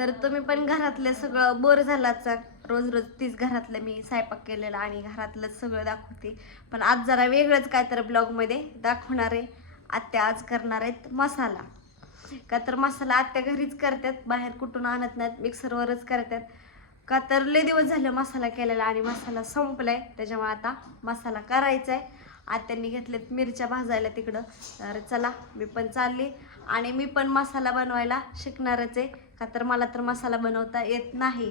तर तुम्ही पण घरातलं सगळं बोर झालाच रोज रोज तीच घरातलं मी स्वयंपाक केलेला आणि घरातलं सगळं दाखवते. पण आज जरा वेगळंच काय तर ब्लॉगमध्ये दाखवणार आहे. आत्या आज करणार आहेत मसाला. का तर मसाला आत्या घरीच करतात बाहेर कुठून आणत नाहीत मिक्सरवरच करतात. का तर लय दिवस झालं मसाला केलेला आणि मसाला संपलाय. त्याच्यामुळे आता मसाला करायचा आहे आत्यांनी घेतलेत मिरच्या भाजायला तिकडं. तर चला मी पण चालली. आणि मी पण मसाला बनवायला शिकणारच आहे. का तर मला तर मसाला बनवता येत नाही.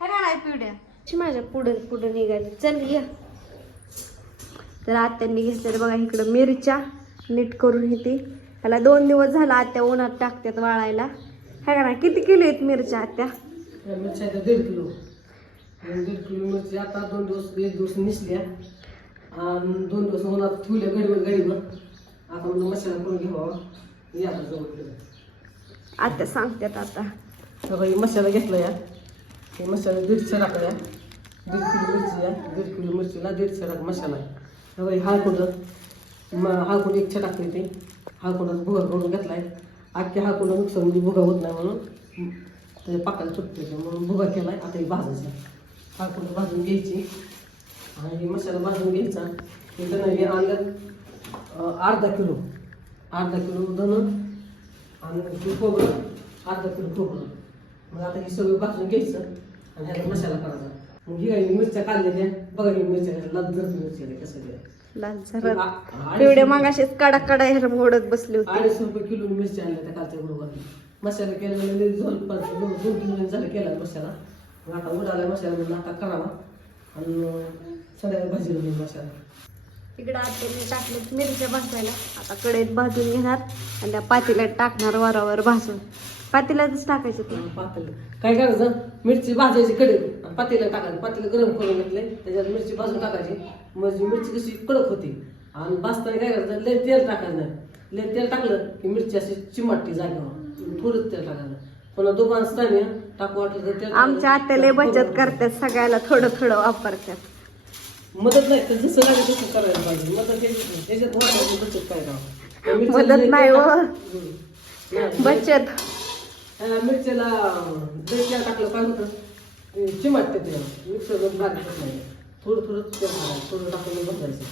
है ना नाही पिवड्या शी माझ्या पुढे पुढे निघाली. चल ये तर आत्यांनी घेतलेलं बघा इकडं मिरच्या. नीट करून येते त्याला दोन दिवस झाला आत्या उन्हात टाकतात वाळायला. है का ना किती किलो आहेत मिरच्या आत्या? मिरच्या दीड किलो. दीड किलो मिरची आता दोन दिवस एक दिवस निसल्या. आणि दोन दिवस उन्हात ठेवल्या गडीवर गडीवर आता म्हणून मसाला करून घ्यावा या आता जवळ आत्या सांगतात आता. तर हे मसाला घेतला या हे मसाला दीडशे या दीड किलो मिरची या दीड किलो मिरचीला दीडशे टाक मसाला. तर हे हळकुंड. म हळकुंड एक छटाक ते. हळकुंडाचा भुगा करून घेतला आहे अख्ख्या हळकुंड मिक्सरमध्ये भुगा होत नाही म्हणून त्याच्या पाकाला सुटते म्हणून भुगा केला आहे आता हे भाजायचा. हळकुंड भाजून घ्यायची. आणि मसाला भाजून घ्यायचा. हे धन हे आणलं अर्धा किलो. अर्धा किलो धन आणि खोबरं. अर्धा किलो खोबरं. मग आता हे सगळं भाजून घ्यायचं आणि ह्याला मसाला करायचा. मग ही काही मिरच्या काढलेल्या बघा ही मिरच्या लाल जर मिरच्या आहे कसं ते. लाल मागाशीच कडा कडा ह्याला मोडत बसली होती. रुपये किलो मिरच्या आणल्या त्या कालच्या बरोबर. मसाला लई झोल पण दोन दोन तीन महिने झाले केला मसाला. मग आता उडाला मसाला म्हणून आता करावा. आणि सगळ्या मसाला. टाकलेत मिरच्या भाजायला. आता कढईत भाजून घेणार आणि त्या पातेल्यात टाकणार वरावर भाजून. पातेल्यातच टाकायचं ते. पातेलं काय करायचं? मिरची भाजायची कडे आणि पातेला टाकायचं. पातेलं गरम करून घेतले त्याच्यात मिरची भाजून टाकायची. म्हणजे मिरची कशी कडक होती. आणि भाजताना काय करायचं? लय तेल टाकायचं लय तेल टाकलं की मिरची अशी चिमाटती जागेवर. थोडंच तेल टाकायचं. पुन्हा दुकान असताना टाकू वाटलं तर तेल आमच्या आत्याला बचत करतात सगळ्याला. थोडं थोडं वापरतात. मदत नाही. तर जसं लागेल तसं करायला पाहिजे. मदत त्याच्यात त्याच्यात वाटायची बचत काय मिरची मदत लय नाही तेल हो. हम्म. नाही. बचत. मिरच्याला दही टाकलं काय होतं चिमाटते ते. मिक्सरमध्ये बारीक होत नाही. थोडं थोडं तेल टाकायचं थोडं टाकून बघायचं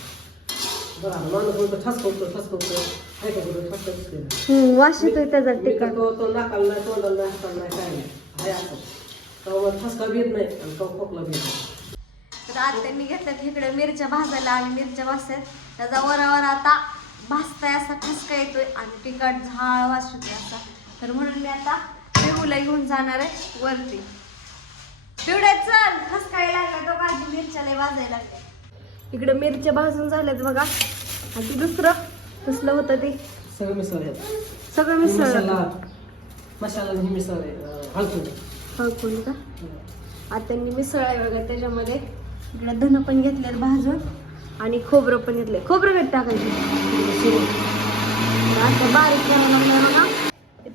बरं माणूस म्हणतो ठसकवतो ठसकवतो काय काय करतो ठसकवतो हम्म, वास येतोय त्याचा तो तो नाकाला नाही तोंडाला नाही हाताला नाही काय नाही. आहे असं. तेव्हा ठसका बी येत नाही आणि तेव्हा खोकला बी येत नाही. तर आत्यांनी घेतल्यात इकडे मिरच्या भाजायला आणि मिरच्या भाजतात. त्याचा वरावर आता भाजताय असा ठसका येतोय आणि तिखट झाळ वास असा. तर म्हणून मी आता पिहूला घेऊन जाणार आहे वरती. पिवड्या चल ठसका यायला लागला तो भाजी मिरच्या लय भाजायला लागल्या. इकडे मिरच्या भाजून झाल्यात बघा. आणि दुसरं कसलं होतं ते? सगळं मिसळ सगळं मिसळ. मसाला मिसळ हळकून का? आत्यांनी मिसळ आहे बघा त्याच्यामध्ये. इकडे धन पण घेतलेत भाजून. आणि खोबरं पण घेतलंय. खोबरं कधी टाकायचं? आता बारीक करायला लागलं ना?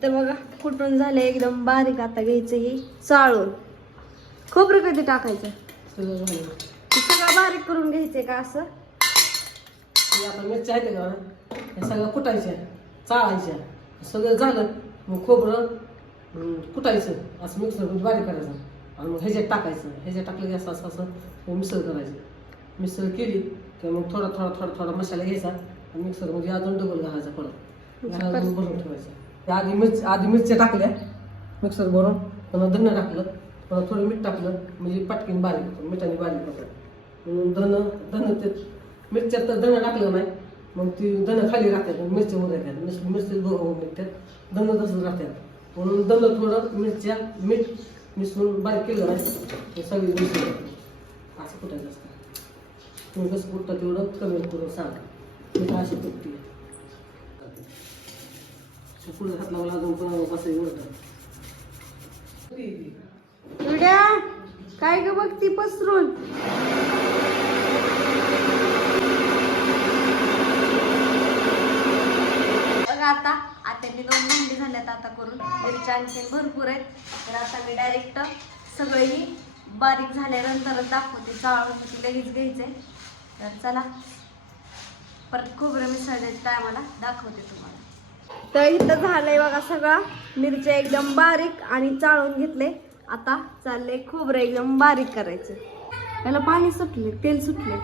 इथं बघा कुठून झालं एकदम बारीक आता घ्यायचं हे चाळून. खोबरं कधी टाकायचं? सगळं बारीक. करून घ्यायचंय का असं? हे आता मिरच्या आहेत का हे सगळं कुटायच्या चाळायच्या. सगळं झालं मग खोबरं कुटायचं. असं मिक्सरमध्ये बारीक करायचं. आणि मग ह्याच्यात टाकायचं. ह्याच्यात टाकलं की असं असं असं मग मिसळ करायचं. मिसळ केली की मग थोडा थोडा थोडा थोडा मसाला घ्यायचा. आणि मिक्सरमध्ये अजून डबल घालायचा परत. भरून ठेवायचं. आधी मिरची आधी मिरच्या टाकल्या मिक्सर भरून पुन्हा धनं टाकलं पुन्हा थोडं मीठ टाकलं म्हणजे पटकीन बारीक होतं मिठाने बारीक होतं म्हणून धनं धनं ते मिरच्यात तर धनं टाकलं नाही मग ती धनं खाली राहतात मग मिरच्या वर राहतात. मिरची मिरची बरोबर निघतात धनं तसंच राहतात. म्हणून धनं थोडं मिरच्या मीठ मिसळून बारीक केलं नाही ते सगळी मिसळून असं कुठायचं असतं तुम्ही कसं कुठतं तेवढं कमी करून सांगा. मी अशी कुठती पुढे हात लावला पण एवढं काय ग बघ ती पसरून. बघा आता आत्यांनी दोन भांडी झाल्यात आता करून. मिरच्या आणखी भरपूर आहेत. तर आता मी डायरेक्ट सगळी बारीक झाल्यानंतर दाखवते चाळून लगेच घ्यायचंय. तर चला परत खोबरं मिसळण्याच्या टायमाला दाखवते तुम्हाला. तर इथं झालंय बघा सगळा. मिरच्या एकदम बारीक आणि चाळून घेतले. आता चाललंय खोबरं एकदम बारीक करायचं. त्याला पाणी सुटले तेल सुटले.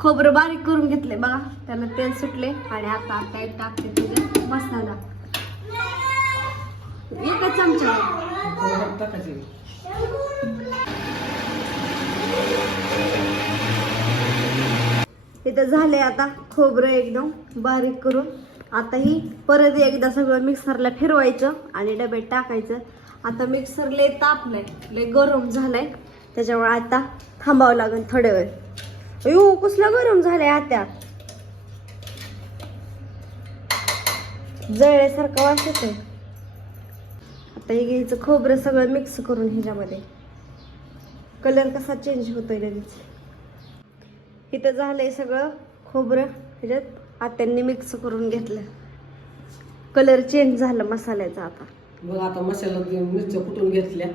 खोबरं बारीक करून घेतले बघा. त्याला तेल सुटले आणि आता आता एक टाकते त्याच्यात मसाला. एका चमचा इथं झाले आता खोबरं एकदम बारीक करून. आताही परत एकदा सगळं मिक्सरला फिरवायचं आणि डब्यात टाकायचं. आता मिक्सर लय तापलाय लय गरम झालंय. त्याच्यामुळे आता थांबावं लागेल थोड्या वेळ. अयो कसलं गरम झालंय आता? जळल्यासारखं वाटत आहे आता हे घ्यायचं खोबरं सगळं मिक्स करून ह्याच्यामध्ये. कलर कसा चेंज होतोय लगेच. इथं झालंय सगळं खोबरं ह्याच्यात आत्यांनी मिक्स करून घेतलं. कलर चेंज झाला मसाल्याचा आता. मग आता मसाला ते मिरच्या कुटून घेतल्या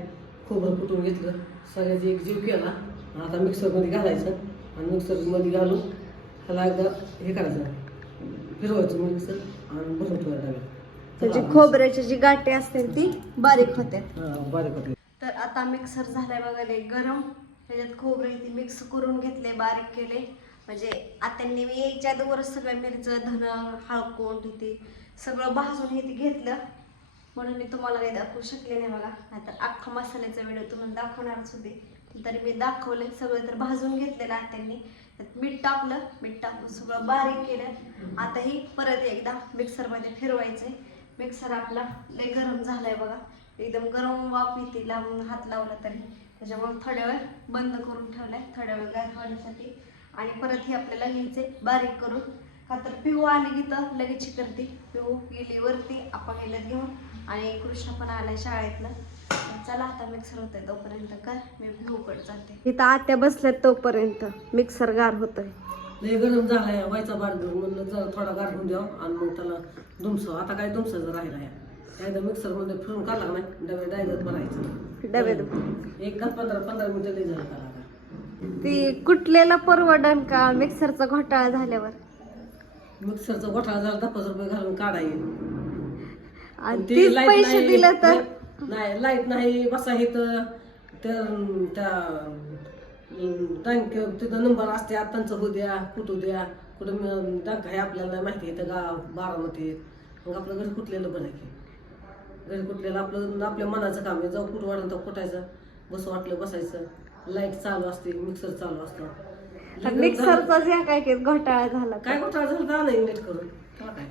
खोबरं कुटून घेतलं सगळ्याची एक जीव केला. आता मिक्सरमध्ये घालायचं. आणि मिक्सरमध्ये घालून त्याला एकदा हे करायचं. फिरवायचं मिक्सर आणि भरून ठेवायला त्याची खोबऱ्याची जी गाठी असते ती बारीक होते. हां बारीक होते. तर आता मिक्सर झालाय बघा गरम. त्याच्यात खोबरे ती मिक्स करून घेतले बारीक केले. म्हणजे आत्यांनी मी यायच्या अगोदरच सगळं मिरचं धन हळकोंड ते सगळं भाजून हे ते घेतलं. म्हणून मी तुम्हाला काही दाखवू शकले नाही बघा. नाहीतर अख्खा मसाल्याचा व्हिडिओ तुम्हाला दाखवणारच होते. तरी मी दाखवलं सगळं तर भाजून घेतलेलं आत्यांनी. त्यात मीठ टाकलं मीठ टाकून सगळं बारीक केलं. आताही परत एकदा मिक्सरमध्ये फिरवायचंय. मिक्सर आपला लय गरम झालाय बघा. एकदम गरम वाफ येते लावून हात लावला तरी. त्याच्यामुळे थोड्या वेळ बंद करून ठेवलाय. थोड्या वेळ गार होण्यासाठी. आणि परत हे आपल्याला घ्यायचे बारीक करून. का तर पिहू आली की तर लगेच करते पिहू गेली वरती आपण गेल्यात घेऊन. आणि कृष्ण पण आलाय शाळेतनं. चला आता मिक्सर होतंय तोपर्यंत कर मी पिहूकडे जाते. इथं आत्या बसल्यात तोपर्यंत. मिक्सर गार होतोय. लय गरम झालाय व्हायचा घेऊन म्हणलं जरा थोडा गार होऊन द्यावं. आणि मग त्याला दुमसावं आता काय दुमसायचं राहिला आहे एकदा मिक्सरमध्ये फिरून काढला का नाही? डबे डायरेक्ट बनायचं डब्यात. एक दहा पंधरा पंधरा मिनिटं लई झालं. ती कुठलेला परवडन का? मिक्सरचा घोटाळा झाल्यावर. मिक्सरचा गोठा झाला दहा पाच रुपये घालून काढायचं आणि ती तीच लाइट पैसे नाही- दिलं तर? नाही लाइट नाही बसा इथं तर. त्या बँक तिथं नंबर असते त्यांचं होऊ द्या कुठं द्या. कुठं बँक आहे आपल्याला नाही माहिती इथं गाव बारामती. मग आपलं घरी कुठलेलं आहे की? घरी कुठलेलं? आपलं आपल्या मनाचं काम आहे. जाऊ कुठं वाटलं तर कुठायचं? बसं वाटलं बसायचं. लाइट चालू असते मिक्सर चालू असतं मिक्सरचा जे काय काय घोटाळा झाला काय घोटाळा झाला का नाही नीट करून काय?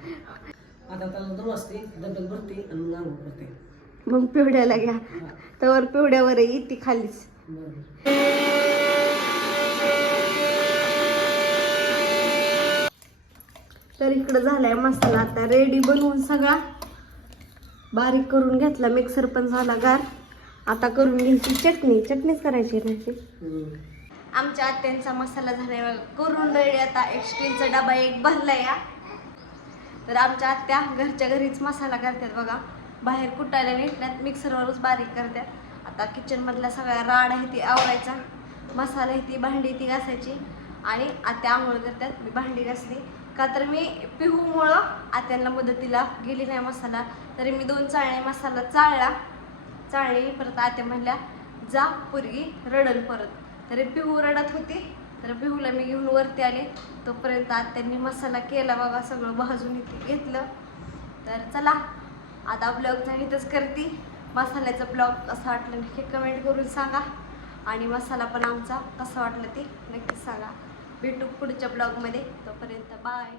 आता त्याला दम असते डब्यात भरते आणि मग आंघोळ करते मग पिवड्याला घ्या. तर पिवड्यावर येते खालीच. बरं तर इकडं झालाय मसाला आता रेडी बनवून सगळा. बारीक करून घेतला मिक्सर पण झाला गार. आता करून घ्यायची चटणी. चटणीच करायची राहायची ती आमच्या आत्यांचा मसाला झाला करून रेडी आता एक स्टीलचा डबा एक भरला या. तर आमच्या आत्या घरच्या घरीच मसाला करतात बघा. बाहेर कुटायला भेटण्यात मिक्सरवरच बारीक करतात. आता किचनमधला सगळा राड आहे ती आवरायचा. मसाला आहे ती भांडी ती घासायची. आणि आत्या आंघोळ करतात. मी भांडी घासली. का तर मी पिहूमुळं आत्यांना मदतीला गेली नाही मसाला. तरी मी दोन चाळणे मसाला चाळला. चाळली परत आत्या म्हणल्या जा पुरगी रडल परत. तरी पिहू रडत होती. तर पिहूला मी घेऊन वरती आले. तोपर्यंत आत्यांनी मसाला केला बाबा सगळं भाजून इथे घेतलं. तर चला आता ब्लॉगचा इथंच करते. मसाल्याचा ब्लॉग कसा वाटलं नक्की कमेंट करून सांगा. आणि मसाला पण आमचा कसा वाटला ते नक्की सांगा. भेटू पुढच्या ब्लॉगमध्ये तोपर्यंत बाय